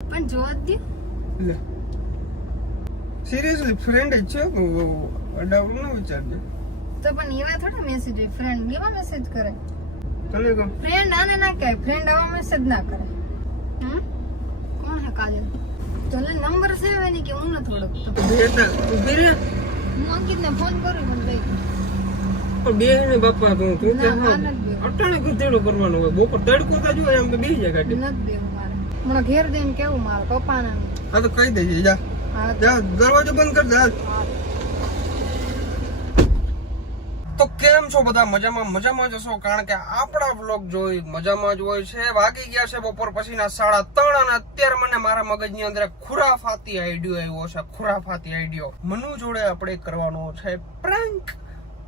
પણ જોવા જ દે લે સિરિયસલી ફ્રેન્ડ જ છે અડાવડ ન વિચારજે તો પણ એવા થોડા મેસેજ હોય ફ્રેન્ડ એવા મેસેજ કરે ચલે ગયો ફ્રેન્ડ આને ના કહે ફ્રેન્ડ આવા મેસેજ ના કરે કોણ હે કાજલ ચલે નંબર છે એની કે હું ન થોડોક તો બેટા ઉભી રે હું અંકિતને ફોન કરું મને લઈ પણ બે ને બાપા તું ના માન જ બે અટાણે કુતેડો કરવાનો હોય બપોર તડકો તો જોઈએ આમ બેહી જાય ગાડી નથી દેવું મારે મને ઘેર દઈને કેવું મારે પપ્પાને હા તો કહી દેજે જા હા જા દરવાજો બંધ કર દે તો કેમ છો બધા મજામાં જશો કારણ કે આપણા વ્લોગ જોઈ મજામાં જ હોય છે વાગી ગયા છે બપોર પછીના 3:30 અને અત્યારે મને મારા મગજની અંદર ખુરાફાતી આઈડિયો આવ્યો છે ખુરાફાતી આઈડિયો મનુ જોડે આપણે કરવાનો છે પ્રેન્ક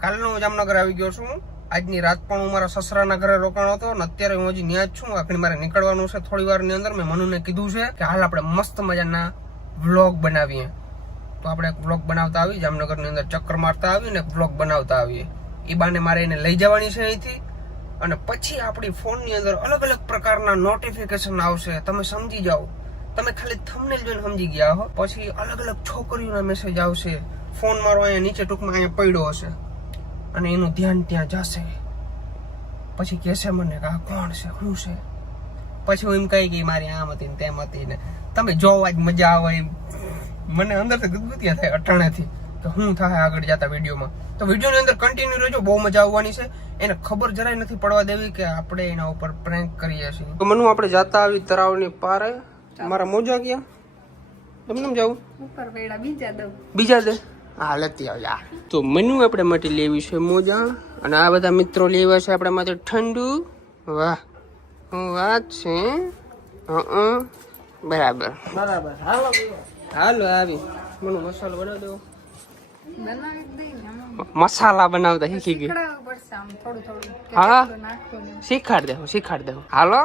કાલનો જામનગર આવી ગયો છું આજની રાત પણ હું મારા સસરાના ઘરે રોકાણો હતો અને અત્યારે હું હજી ન્યા જ છું આખરી મારે નીકળવાનું છે થોડી વારની અંદર મેં મનુને કીધું છે કે હાલ આપણે મસ્ત મજાના વ્લોગ બનાવીએ તો આપણે એક વ્લોગ બનાવતા આવીએ જામનગરની અંદર ચક્કર મારતા આવીએ ને વ્લોગ બનાવતા આવીએ એ બાને મારે એને લઈ જવાની છે અહીંથી અને પછી આપણી ફોનની અંદર અલગ અલગ પ્રકારના નોટિફિકેશન આવશે તમે સમજી જાઓ તમે ખાલી થંબનેલ જોઈને સમજી ગયા હો પછી અલગ અલગ છોકરીઓના મેસેજ આવશે ફોન મારો અહીંયા નીચે ટૂંકમાં અહીંયા પડ્યો હશે અને એનું ધ્યાન ત્યાં જશે પછી કહેશે મને કે આ કોણ છે શું છે પછી હું એમ કહી કે મારી આમ હતી ને તેમ હતી ને તમે જોવા જ મજા આવે એમ મને અંદરથી ગુદગુતિયા થાય અટાણેથી કે શું થાય આગળ જતા વિડીયોમાં તો વિડીયોની અંદર કન્ટિન્યુ રહેજો બહુ મજા આવવાની છે એને ખબર જરાય નથી પડવા દેવી કે આપણે એના ઉપર પ્રેન્ક કરીએ છીએ તો મનુ આપણે જાતા આવી તરાવની પારે મારા મોજા ગયા તમને જાવું ઉપર વેડા બીજા દઉં બીજા દે હા લેતી આવ યાર તો મનુ આપણે માટે લેવી છે મોજા અને આ બધા મિત્રો લેવા છે આપણા માટે ઠંડુ વાહ હું વાત છે બરાબર હાલો આવી મનુ મસાલો બનાવી દેવો બનાવી દઈને મસાલા બનાવતા શીખી ગઈ શીખડાવવું પડશે આમ થોડું થોડું હા નાખવું ને શીખાડ દે હાલો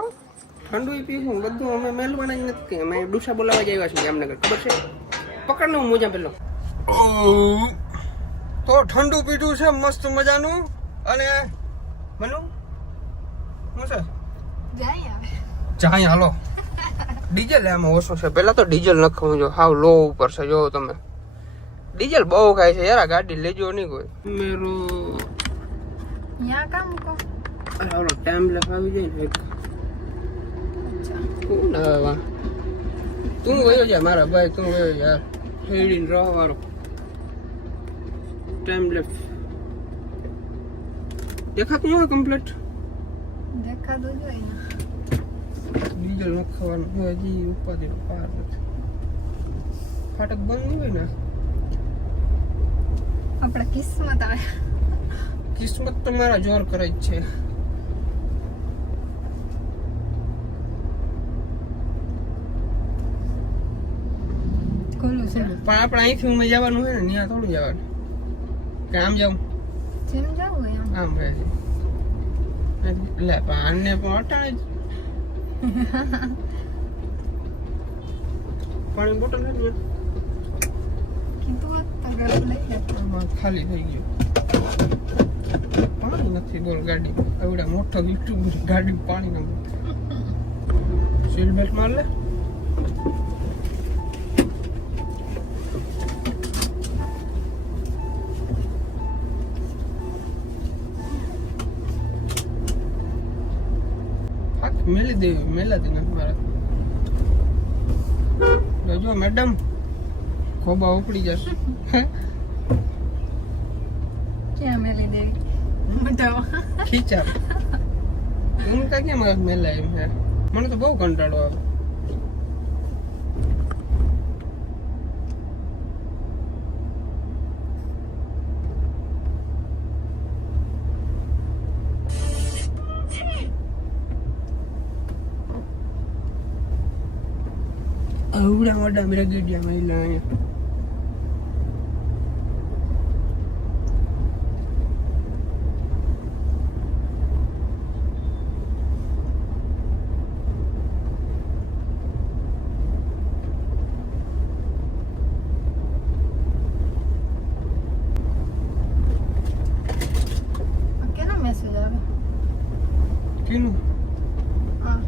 ઠંડુ પીવું બધું અમે મેલ બનાવી નથી અમે ડુસા બોલાવા જ આવ્યા છીએ જામનગર ખબર છે પકડ ને મોજા પેલો તો ઠંડુ પીધું છે મસ્ત મજાનું અને મનુ શું છે જાય હાલો ડીઝલ આમાં ઓછો છે પેલા તો ડીઝલ નખાવું જો હાવ લો ઉપર છે જો તમે ડીઝલ બહુ ખાય છે યાર ગાડી લેજો નહીં કોઈ મેરો યા કામ કો ઓલો ટાઈમ લખાવી જાય ને કોણ આવે તું વયો જા મારા ભાઈ તું વયો યાર હેડીને રહો વાળો ટાઈમ લેફ્ટ દેખાતું હોય કમ્પ્લીટ દેખાતું જોઈએ ને ડીઝલ નખાવાનું હોય હજી ઉપાધિ પાર નથી ફાટક બંધ નહીં હોય ને આપણે કિસ્મત આવે કિસ્મત તો મારા જોર કરે જ છે ખોલું છે પણ આપણે અહીંથી ઉમે જવાનું હોય ને ત્યાં થોડું જવાનું કે આમ જાઉં જેમ જાવું હોય આમ આમ રહે લે પણ આને પણ અટાણે જ પાણી બોટલ નથી કીધું હોત તો ઘરે લઈ લેત આમાં ખાલી થઈ ગયું પાણી નથી બોલ ગાડી આવડા મોટો યુટ્યુબ ગાડી પાણી ના સીટ બેલ્ટ માર લે મેલી દેવી મેલાતી નથી મારા જો મેડમ ખોબા ઉપડી જશે ક્યાં મેલી દેવી મોટા ખીચા હું કા કેમ મેલા એમ છે મને તો બહુ કંટાળો આવે આવડા મોટા બ્રેગેડિયા મહિલા અહીંયા કેનો મેસેજ આવે કેનું હા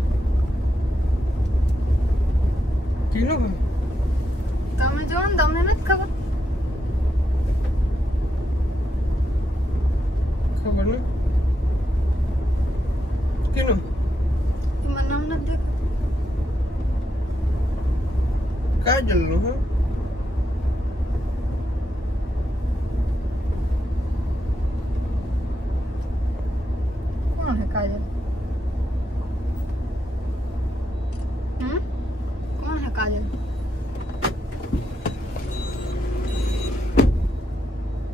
કીનું તમે જો ને તમને નથી ખબર ખબર ને કીનું એમાં નામ નથી દેખાતું કાજલ નું હા કોણ હે કાજલ કોણ હે કાજલ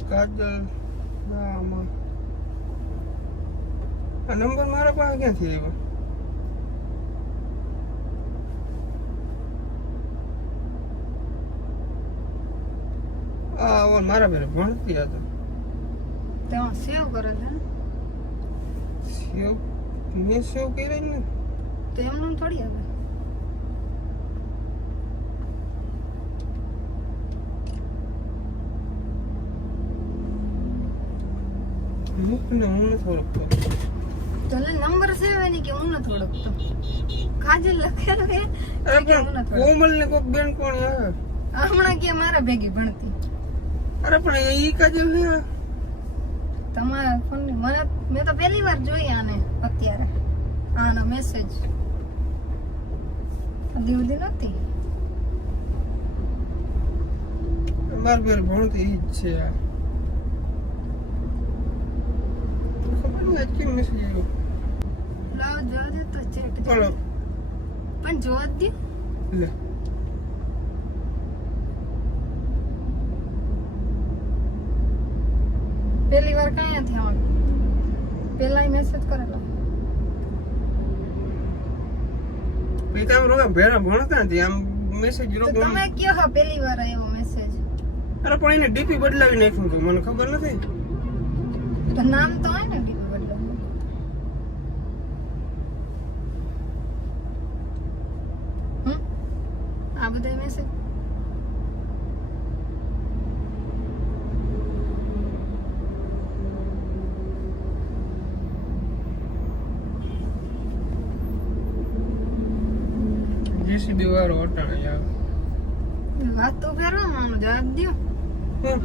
કાજલ આમાં આ નંબર મારા પાસે ક્યાંથી આવ્યો મારા બેન ભણતી હતા તેમાં સેવ કરે છે ને સેવ મેં સેવ કરી ને તો એમનું થોડી આવે મૂકને હું નથી ઓળખતો તો નંબર સેવ એની કે હું નથી ઓળખતો કાજલ લખેલું હે અરે કે હું પણ નથી કોમલ ને કોક બેન કોણ આવે ઓળખતો. હમણાં કે મારા ભેગી ભણતી અરે પણ ઈ કાજલ ને તમારા ફોન ની મને મેં તો પહેલી વાર જોઈ આને અત્યારે આનો મેસેજ હજી સુધી નથી મારી બેન ભણતી ઈ જ છે આ ખબર નહીં આજ કેમ મેસેજ આવ્યો લાવ જોવા દે તો ચેટ પણ પણ જોવા જ દે લે પહેલી વાર કઈ નથી આમાં પેલા મેસેજ કરેલો પિતા આમ રોગા ભેરા ભણતા નથી આમ મેસેજ તો રોગ તમે કયો હા પહેલી વાર આવ્યો મેસેજ અરે પણ એને ડીપી બદલાવી નાખ્યું હતું મને ખબર નથી તો નામ તો હોય ને ડીપી બદલાવું આ બધા મેસેજ જીસીબી વાળો અટાણે યાર વાત તો કરવા માનો જવાબ દ્યો હું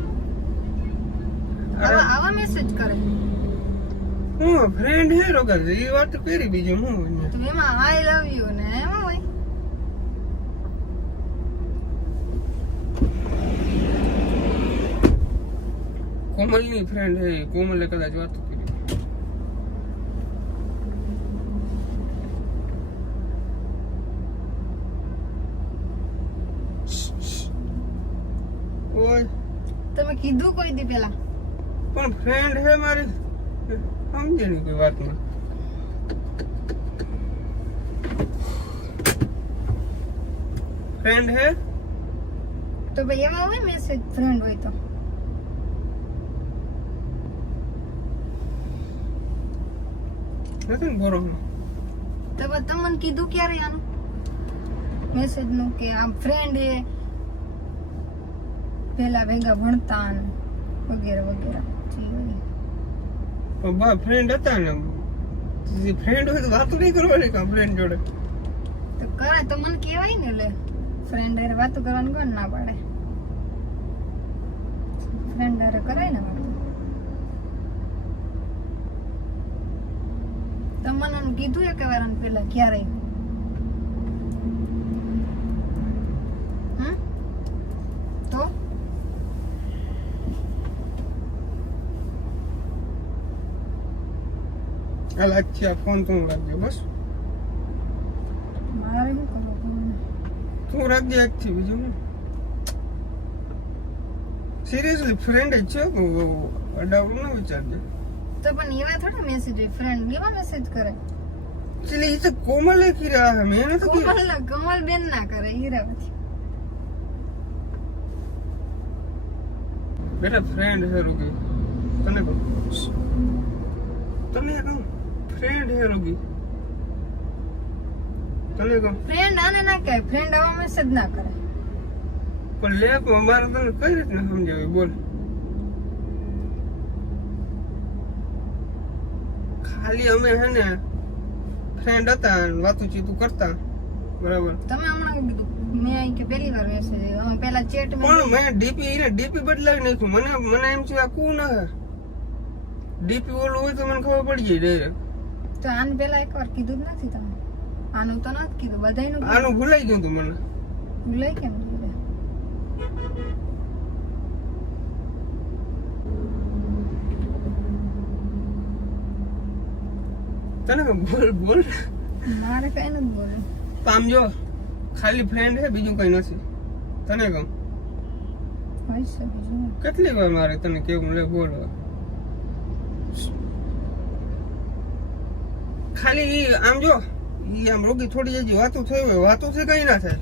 આવા મેસેજ કરે હું ફ્રેન્ડ હે રોગા એ વાત કરી બીજું હું તો એમાં આઈ લવ યુ ને એમાં હોય કોમલની ફ્રેન્ડ હે કોમલે કદાચ વાત કરી ઓય તમે કીધું કોઈ દી પેલા પણ ફ્રેન્ડ હે મારી સમજે નહીં કોઈ વાતમાં ફ્રેન્ડ હે તો ભાઈ એમાં હોય મેસેજ ફ્રેન્ડ હોય તો નથી ને બોરો તો પછી તમને કીધું ક્યારે આનું મેસેજ નું કે આમ ફ્રેન્ડ હે પેલા ભેગા ભણતા ને વગેરે વગેરે જી હોય. બા ફ્રેન્ડ હતા ને ફ્રેન્ડ હોય તો વાતો નહીં કરવાની કા ફ્રેન્ડ જોડે તો કરાય તો મને કહેવાય ને લે ફ્રેન્ડ હારે વાતો કરવાનું કોણ ના પાડે ફ્રેન્ડ હારે કરાય ને વાતો તમને કીધું એક વાર આને પેલા ક્યારે તો હાલ આજથી આ ફોન તું રાખજે બસ મારે શું કરવું તું રાખજે આજથી બીજું ને સિરિયસલી ફ્રેન્ડ જ છે અડાવડું ના વિચારજે તો પણ એવા થોડા મેસેજ હોય ફ્રેન્ડ એવા મેસેજ કરે એટલે એ તો કોમલે કર્યા હે મેં નથી કર્યા કમલ બેન ના કરે હીરાવતી બેટા ફ્રેન્ડ હે રૂગી તને કહું ફ્રેન્ડ હે રૂગી તને કહું ફ્રેન્ડ આને ના કહે ફ્રેન્ડ આવા મેસેજ ના કરે પણ લે કો અમારે તને કઈ રીતના સમજાવી બોલ ખાલી અમે હે ને ફ્રેન્ડ હતા વાતું ચીતું કરતા બરાબર તમે હમણાં કીધું મેં અહીં કે પહેલી વાર મેસેજ આવ્યો પેલા ચેટ પણ મેં ડીપી બદલાવી નાખ્યું. મને એમ છે આ કું ના ડીપી ઓલું હોય તો મને ખબર પડી જાય ડાયરેક્ટ. તો આને પેલા એકવાર કીધું જ નથી તમે આનું તો નથી કીધું બધાયનું આનું ભૂલાઈ ગયું તું મને. ભૂલાઈ કેમ ગયું? તને બોલ મારે કઈ નથી બોલે તો આમ જો ખાલી ફ્રેન્ડ છે બીજું કઈ નથી. તને કહું હોય છે બીજું કેટલી વાર મારે તને કેવું લે બોલ ખાલી આમ જો ઈ આમ રોગી થોડી હજી વાતો થઈ હોય વાતો થી કઈ ના થાય.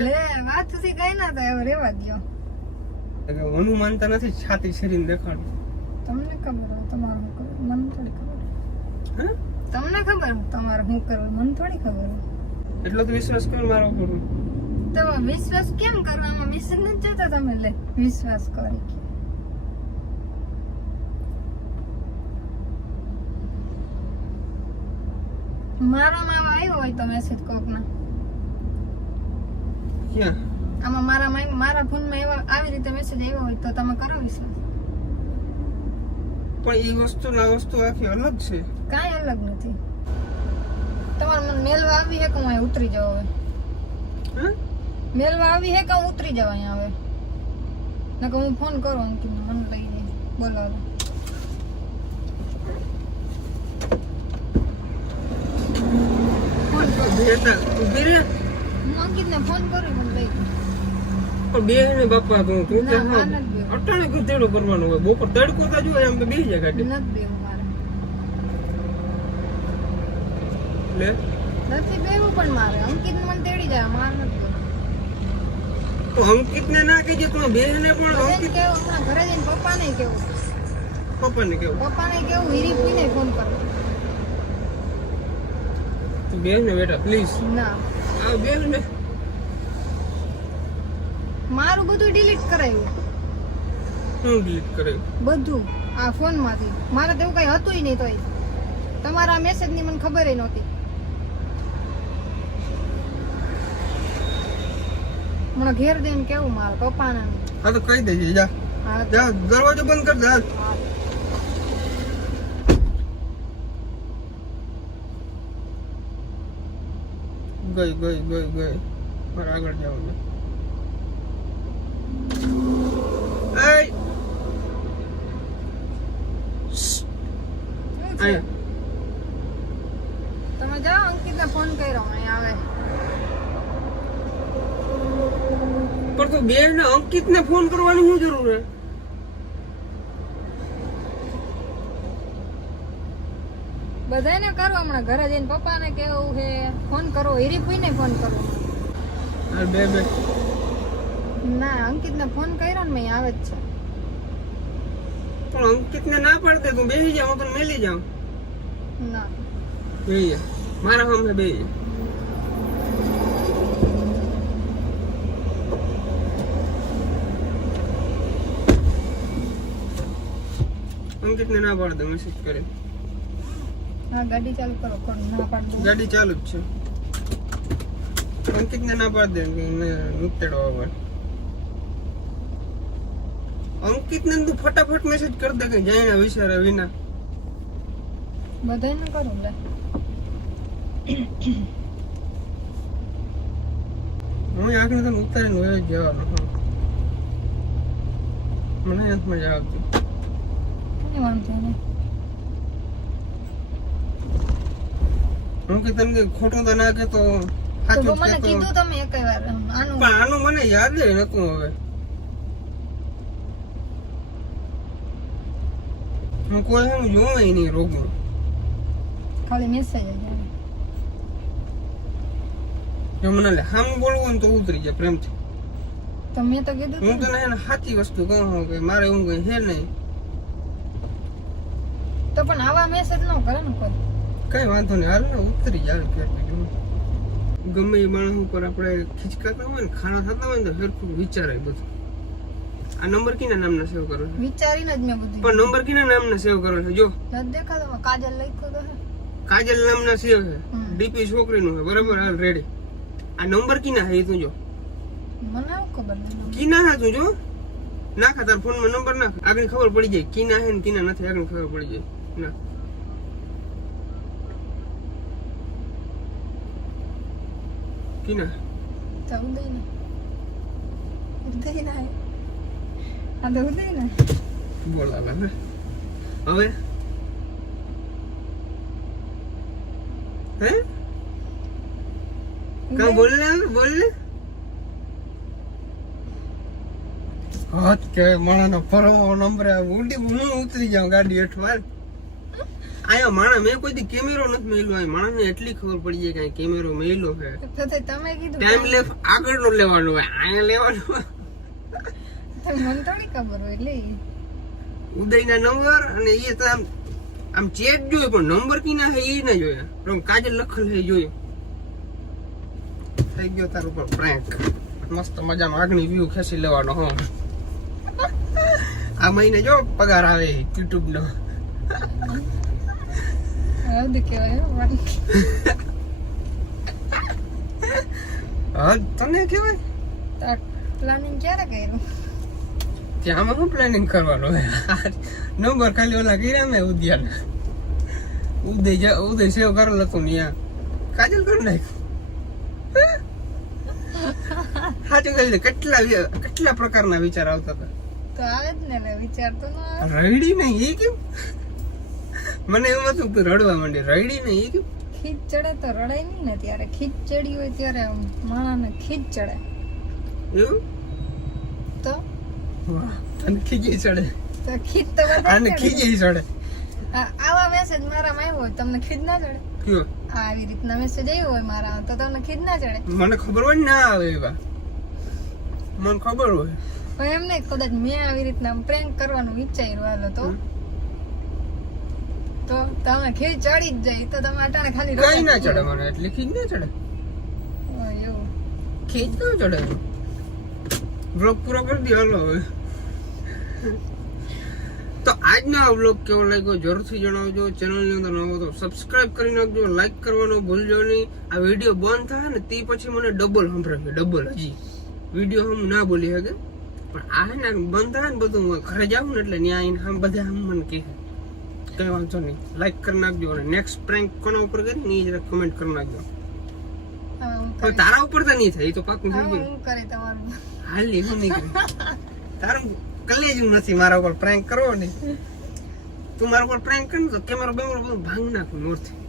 લે વાત થી કઈ ના થાય હવે રેવા દ્યો હનુમાનતા નથી છાતી શરીર દેખાડું. તમને ખબર હોય તમારું શું કરવું મને થોડી ખબર હે તમને ખબર હોય તમારે શું કરવું મને થોડી ખબર હોય એટલો તો વિશ્વાસ કર મારો ઉપર. તમે વિશ્વાસ કેમ કરવામાં મેસેજ નથી જતા તમે લે વિશ્વાસ કરી મારામાં આવ્યો હોય તો મેસેજ કોકના ક્યાં આમાં મારા ફોનમાં આવી રીતે મેસેજ આવ્યો હોય તો તમે કરો વિશ્વાસ પણ ઈ વસ્તુ આખી અલગ છે. કાંઈ અલગ નથી તમારે મને મેલવા આવી હે કે હું અહીંયા ઉતરી જાઉં હવે હે મેલવા આવી હે કે હું ઉતરી જાઉં અહીંયા હવે નકર હું ફોન કરું અંકિતને મને લઈ જાય બોલાવો બેટા ઉભી રે હું અંકિતને ફોન કરું મને લઈ જાય પણ બે ને બાપા તું તું ના, માર નથી બેવું. અટાણે કુતેડું કરવાનું હોય બપોર તડકો તા જો એમ તો બેસી જાય ગાડી નથી બેવું મારે લે નથી બેવું પણ મારે અંકિત મને તેડી જાય મારે નથી બેવું તો અંકિતને ના કહેજે તું બેને પણ બધાને અંકિત કેવું હમણાં ઘરે જઈને પપ્પાને કેવું પપ્પાને કેવું હીરી પીને ફોન કરો તું બેને બેટા પ્લીઝ ના આ બેને મારું બધું ડિલીટ કરાયું શું ડિલીટ કરે બધું આ ફોન માંથી મારે તો એવું કઈ હતું નહીં તોય તમારા મેસેજ ની મને ખબર નહોતી મને ઘેર જઈને કેવું મારા પપ્પાને હા તો કહી દેજે જા હા જા દરવાજો બંધ કર દે હાલ. હા. ગઈ મારે આગળ જવાનું એય શું છે? અહીંયા તમે જાઓ અંકિતને ફોન કર્યો અહીંયા આવે પણ તું બેન ને અંકિત ને ફોન કરવાની શું જરૂર છે બધાને કરો હમણાં ઘરે જઈને પપ્પાને કેવું છે ફોન કરો હીરીપુઈને ફોન કરો હાલ બે ના અંકિતને ફોન કર્યો ને મેં આવે જ છે પણ અંકિત ને ના પાડ દે તું બેસી જા હું તને મેલી જાઉં ના બેસી જા મારા સામે બેસી જા અંકિત ને ના પાડ દે મેસેજ કરે હા ગાડી ચાલુ કરો કોણ ના પાડું ગાડી ચાલુ જ છે અંકિત ને ના પાડ દે કે ઉતેડવા આવે અંકિત ને તું ફટાફટ મેસેજ કર દે કે જાયના વિચારે વિના બધાને કરું લે હું આખને તને ઉતારીને વયો જ જવાનો છું. મને નથી મજા આવતી કઈ વાંધો નહીં હું કે તને કઈ ખોટું તો ના કે તો તો સાચું જ મને કહેતો. કીધું તમે એક વાર આનું પણ આનું મને યાદ જ નતું હવે હું કોઈ હું જોવાય નહીં રોગનું ખાલી મેસેજ જ આવે જો મને લે હામ બોલવું હોય ને તો ઉતરી જાય પ્રેમથી તો મેં તો કીધું હું તું તને એને સાચી વસ્તુ કહું છું કે મારે એવું કઈ છે નહીં તો પણ આવા મેસેજ ન કરે ને કોઈ કઈ વાંધો નહીં હાલ ને ઉતરી જાય કે ગમે એ માણસ ઉપર આપણે ખીચકાતા હોય ને ખાના થતા હોય ને તો સરખું વિચારાય બધું આ નંબર કીના નામના સેવ કરો છો વિચારીને જ મેં બધું પણ નંબર કીના નામના સેવ કરો છો જો નથી દેખાતો કાજલ લખ્યો તો હે કાજલ નામના સેવ છે હમ. ડીપી છોકરીનું છે બરાબર હાલ રેડી આ નંબર કીના છે એ તું જો મને આવું ખબર નહીં. કીના હા તું જો નાખ તાર ફોનમાં નંબર નાખ આગળ ખબર પડી જાય કીના હે ને કીના નથી આગળ ખબર પડી જાય ના કીના તો ઉદય ને આ તો ઉદય ને બોલાવા ને હવે હે કા બોલ ને હાથ કે માણાનો પરવો નંબર ઊંડી હું ઉતરી જાઉં ગાડી હેઠળ આયો માણા મેં કોઈ દી કેમેરો નથી મેલ્યો આ માણાને એટલી ખબર પડી જાય કે આ કેમેરો મેલ્યો છે તો તમે કીધું ટાઈમ લેફ આગળનો લેવાનો હોય આયા લેવાનો તો મને થોડી ખબર હોય એટલે ઉદયના નંબર અને એ તો આમ ચેટ જોયો પણ નંબર કીના છે એ ના જોયા પણ કાજલ લખેલ છે જોયો થઈ ગયો તાર ઉપર પ્રેન્ક મસ્ત મજાનો આગની વ્યૂ ખેંચી લેવાનો હો આ મહિને જો પગાર આવે યુટ્યુબ નો હદ કહેવાય હા તને કેવાય પ્લાનિંગ ક્યારે કર્યું ત્યાં હું પ્લાનિંગ કરવાનું નંબર ખાલી ઓલા કર્યા મેં ઉદય સેવ કરેલ હતું ને કાજલ કરી નાખ્યું સાચું કહી કેટલા પ્રકારના વિચાર આવતા હતા તો આવે જ ને વિચાર તો ના રડી નહીં એ કેમ મને એવું હતું તું રડવા માંડી રડી નહીં એ કેમ ખીચ ચડે તો રડાય નહીં ને ત્યારે ખીચ ચડી હોય ત્યારે માણાને ખીચ ચડે એવું તો વાહ તને ખીજી ચડે તો ખીચ તો આને ખીજી ચડે આવા મેસેજ મારામાં આવ્યો હોય તમને ખીચ ના ચડે કયો આવી રીતના મેસેજ આવ્યો હોય મારા તો તમને ખીચ ના ચડે મને ખબર હોય ના આવે એવા મને ખબર હોય પણ એમ નહીં કદાચ મેં આવી રીતના પ્રેન્ક કરવાનું વિચાર્યું હાલો તો તમે ખીચ ચડી જ જાય તો તમે અટાણે ખાલી કઈ ના ચડે મને એટલે ખીજ ના ચડે એવું ખીજ ના ચડે બ્લોગ પૂરો કરી દે હાલો હવે તો આજનો આ બ્લોગ કેવો લાગ્યો જરૂરથી જણાવજો ચેનલની અંદર નવો તો સબસ્ક્રાઇબ કરી નાખજો લાઈક કરવાનું ભૂલજો નહીં આ વિડીયો બંધ થાય ને તે પછી મને ડબલ સંભળાશે ડબલ હજી વિડીયો હું ના બોલી શકે પણ આ હે ને બંધ થાય ને બધું ઘરે જાઉં ને એટલે ત્યાં આવીને આમ બધા આમ મને કહે કઈ વાંધો નહીં લાઈક કરી નાખજો અને નેક્સ્ટ પ્રેન્ક કોના ઉપર કરી ને એ જરા કમેન્ટ કરી નાખજો પણ તારા ઉપર તો નહીં થાય એ તો પાકું થઈ ગયું હું કરે તમારું હાલી હું નહીં કરું તારું કલેજ નથી મારા ઉપર પ્રેન્ક કરવો ને તું મારા ઉપર પ્રેન્ક કર ને તો કેમેરો બેમેરો બધું ભાંગ નાખું નોરથી